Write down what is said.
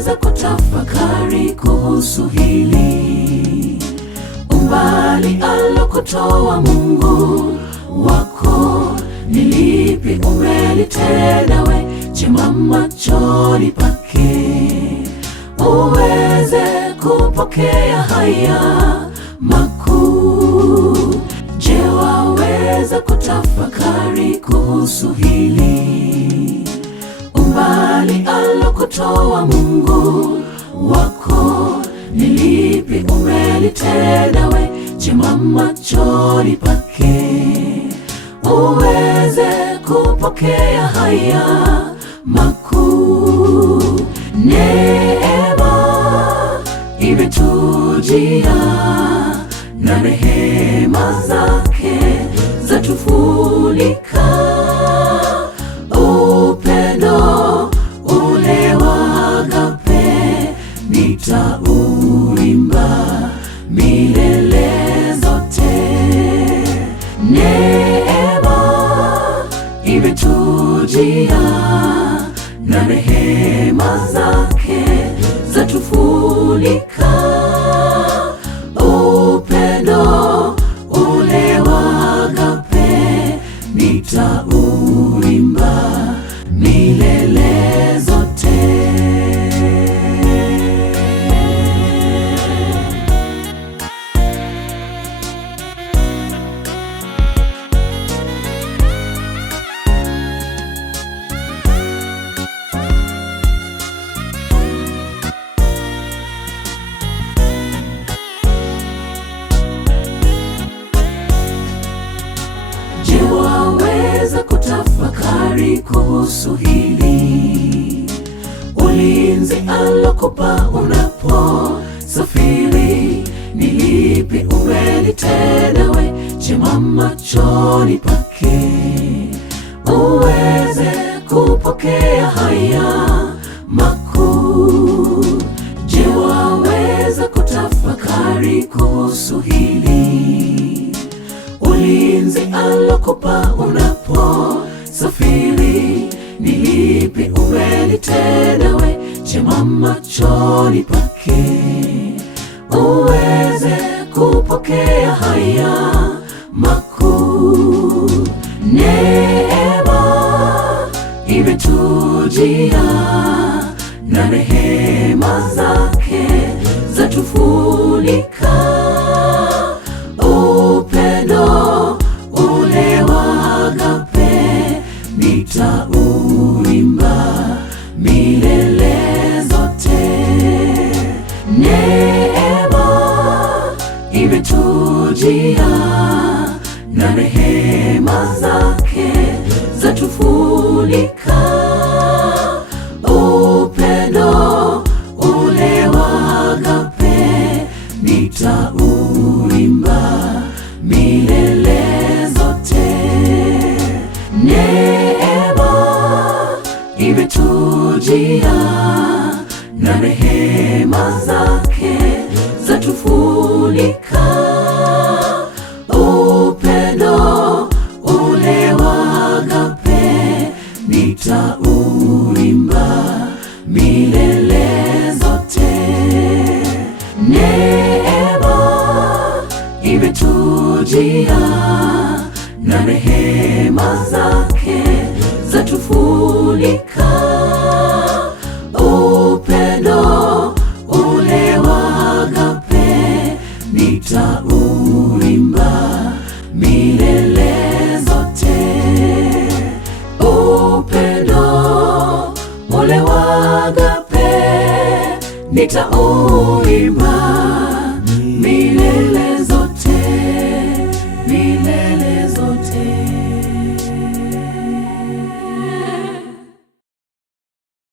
waweza kutafakari kuhusu hili? Umbali alokutoa Mungu wako ni lipi umelitenda we jema machoni pake? Uweze kupokea haya makuu. Je, waweza kutafakari kuhusu hili? Umbali alokutoa Mungu wako ni lipi umelitenda we jema machoni pake? Uweze kupokea haya makuu. Neema imetujia na rehema zake zatufunika. Upendo ule wa agape nitauimba milele zote. Neema imetujia na rehema zake zatufunika. Upendo ule wa agape nitauimba milele zote. Je, waweza kutafakari kuhusu hili? Ulinzi alokupa unaposafiri ni lipi umelitenda we jema machoni pake? Uweze kupokea haya makuu. Je, waweza kutafakari kuhusu hili? Ulinzi alokupa unaposafiri ni lipi umelitenda we jema machoni pake? Uweze kupokea haya makuu. Neema imetujia na rehema zake zatufunika. Upendo ule wa agape nitauimba milele zote. Neema imetujia na rehema zake zatufunika. Upendo ule wa agape nitauimba milele zote. Neema imetujia na rehema zake zatufunika. Upendo ule wa agape nitauimba milele zote. Neema imetujia na rehema zake zatufunika. Upendo ule wa agape nitauimba milele zote. Upendo ule wa agape nitauimba milele.